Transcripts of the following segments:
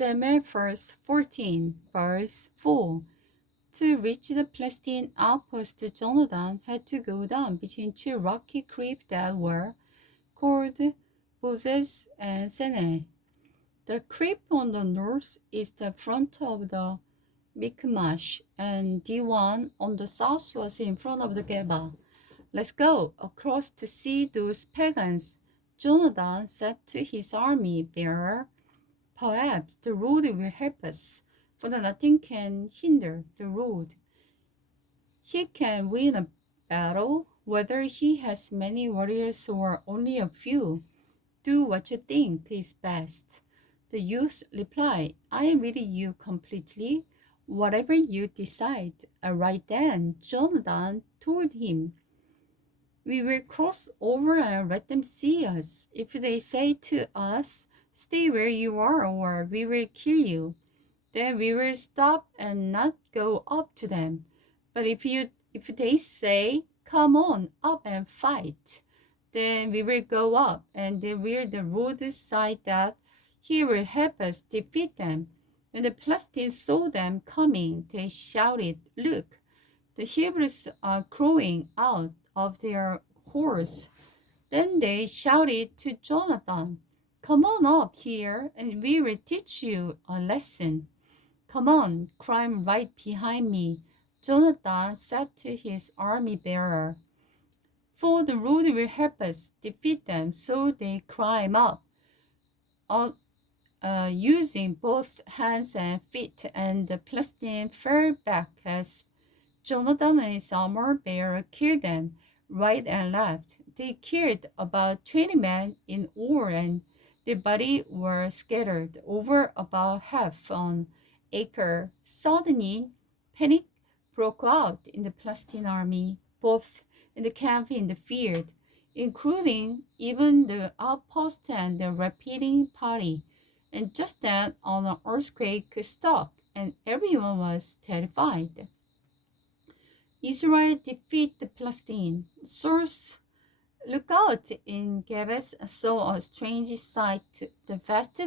Samuel verse 14, verse 4. To reach the Palestine outpost, Jonathan had to go down between two rocky cliffs that were called Bozez and Seneh. The cliff on the north is the front of the Michmash, and the one on the south was in front of the Geba. Let's go across to see those pagans, Jonathan said to his army bearer. Perhaps the road will help us, for nothing can hinder the road. He can win a battle, whether he has many warriors or only a few. Do what you think is best. The youth replied, I am with you completely. Whatever you decide. Right then, Jonathan told him, we will cross over and let them see us. If they say to us, stay where you are or we will kill you, then we will stop and not go up to them. But if they say, come on up and fight, then we will go up and they will the road decide that he will help us defeat them. When the Philistines saw them coming, they shouted, look, the Hebrews are crying out of their horse. Then they shouted to Jonathan, come on up here and we will teach you a lesson. Come on, climb right behind me, Jonathan said to his army bearer. For the road will help us defeat them. So they climb up, using both hands and feet, and the Philistines fell back as Jonathan and his armor bearer killed them right and left. They killed about 20 men in all, and their bodies were scattered over about half an acre. Suddenly, panic broke out in the Palestine army, both in the camp and in the field, including even the outpost and the repeating party. And just then, an earthquake struck, and everyone was terrified. Israel defeat the Palestine. Source: look out in Jabez saw a strange sight. The vast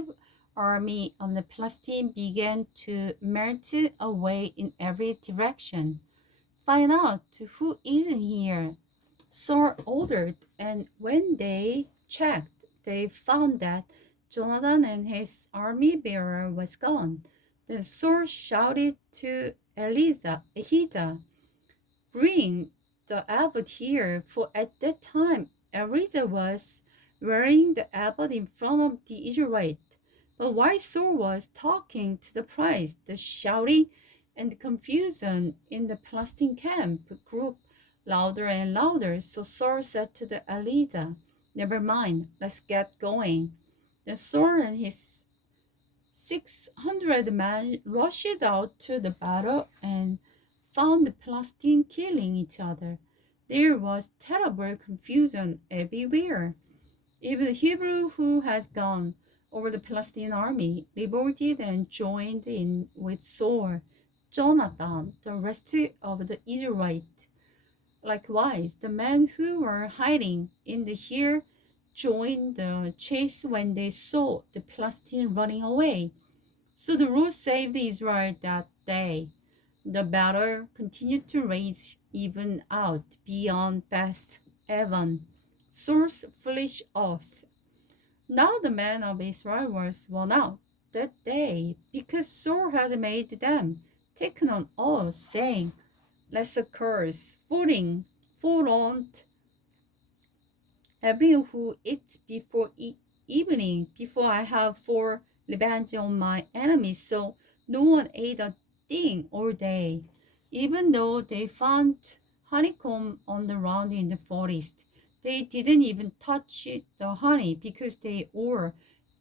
army of the Palestine began to melt away in every direction. Find out who isn't here, Saul ordered, and when they checked, they found that Jonathan and his army bearer was gone. Then Saul shouted to Ahijah, bring the abbot here, for at that time Elijah was wearing the abbot in front of the Israelite. But while Saul was talking to the priest, the shouting and the confusion in the Palestine camp grew louder and louder. So Saul said to the Elijah, never mind, let's get going. Then Saul and his 600 men rushed out to the battle and found the Palestine killing each other. There was terrible confusion everywhere. Even the Hebrew who had gone over the Palestine army revolted and joined in with Saul, Jonathan, the rest of the Israelites. Likewise, the men who were hiding in the hill joined the chase when they saw the Palestine running away. So the Lord saved Israel that day. The battle continued to rage even out beyond Beth Evan, Saul's foolish oath. Now the men of Israel were worn out that day because Saul had made them take an oath, saying, let's curse, fall on everyone who eats before evening, before I have for revenge on my enemies. So no one ate a thing all day, even though they found honeycomb on the ground in the forest. They didn't even touch the honey because they all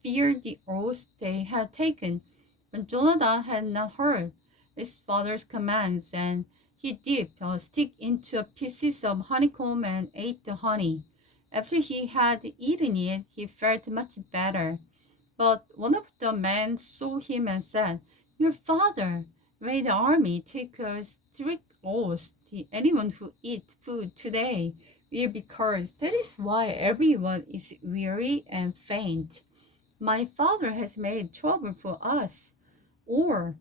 feared the oath they had taken. When Jonathan had not heard his father's commands, and he dipped a stick into pieces of honeycomb and ate the honey. After he had eaten it, he felt much better. But one of the men saw him and said, your father made the army take a strict oath. Anyone who eats food today will be cursed. That is why everyone is weary and faint. My father has made trouble for us. Or,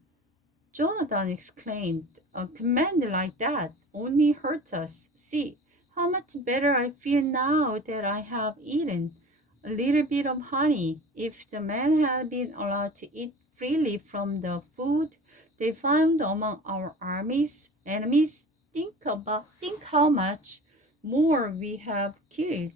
Jonathan exclaimed, a command like that only hurts us. See how much better I feel now that I have eaten a little bit of honey. If the men had been allowed to eat freely from the food they found among our enemies, think how much more we have killed.